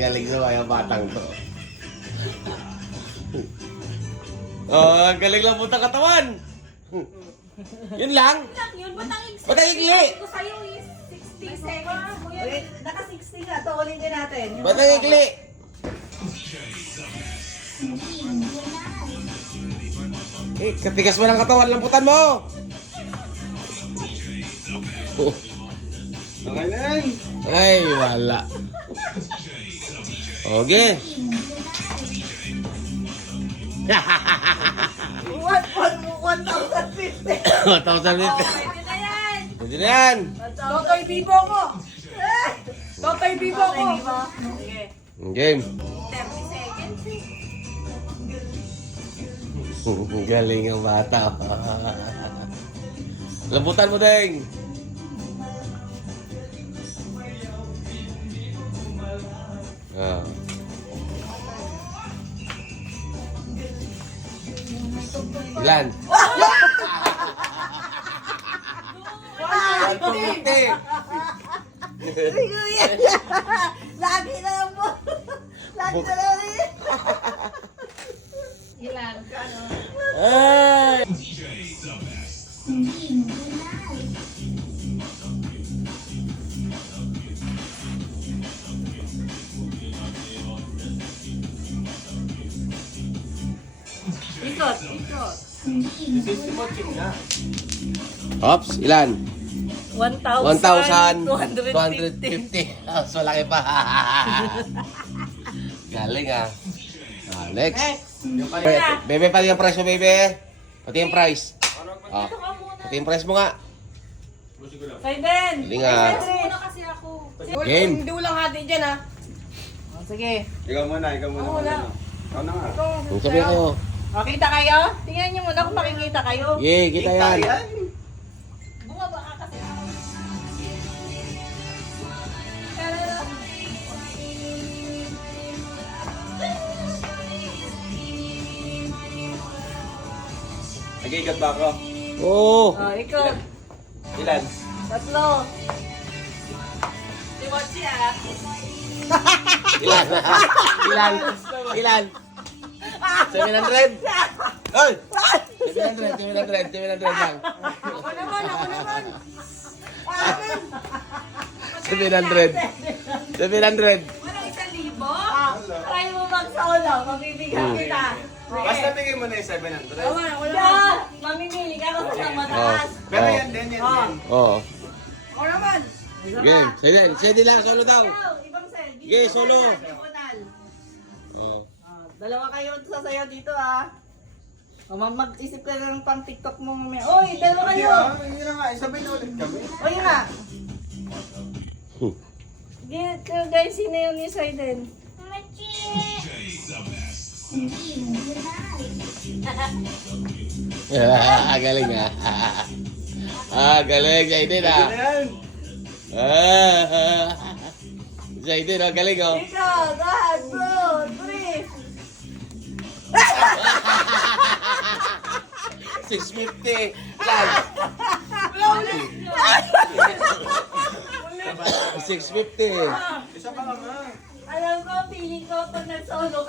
Galing sa mga batang to. Oh, galing lang putang katawan. Yun lang. Yun, Batang igli. ko sa'yo is 16 seconds. Wait, naka-60 nga. Ito, ulitin natin. Yung Batang igli. Eh, katigas mo ng katawan, lamputan mo. Okay na yan. Ay, wala. Okay. 1,050. 1,000 Pwede na yan. Pwede na yan. Totoy bibo ko. Totoy bibo ko. Sige. Game. 30 seconds eh. Galing ang bata. Lambutan mo, Deng. Ah. Ilan? 150. Sige yan. Lagi na lang po. Lagi na lang rin. Ilan? Ay! Ikot, ikot. Ops, ilan? 1,250. 1,250. Mas malaki pa. Galing ah. Alex. Bebe, pati yung price mo, bebe. Pati yung price. Ah, pati yung price mo nga. Kaiden. Galing ah. Muna kasi ako. Game. Hindi ulang hati dyan ha. Oh, sige. Ikaw muna, ikaw muna. Ako wala. Ikaw na nga. Kung sabihin kayo. Oh, kita kayo? Tingnan nyo muna kung makikita kayo. Yeah, kita yan. Bumaba ka kasi. Nag-iigat ba ako? Oo. Oh, ikaw. Ilan? Tatlo. Si Mochi ah. Ilan? Ilan? Ilan? 700? Ay! 700, 700, 700 lang. Ako naman, ako naman. 700. 700. Walang 1,000? Try mo mag-solo, mabibigyan kita. Basta bigay mo na yung 700. Wala. Mamimili ka kung saan mataas. Pero yan din, yan din. Oo. Ako naman. Game. Sige lang, solo daw. Ikaw, ibang sel. Sige, solo. Diagonal. Oo. Dalawa kayo sasayaw dito ah. Mag-isip ka na ng pang TikTok mo mamaya. Oy, dalawa Hindi kayo. ah, hindi na nga. Isabay na ulit kami. Oy nga. Guys, sino yun ni Saiden? Galing ah. Galing. Jaiden ah. Yan. Jaiden ah, galing oh. Ikaw, God, bro, 650. Ilan? 650. Isa pa lang ah. Alam ko, feeling ko pag nag-solo ka.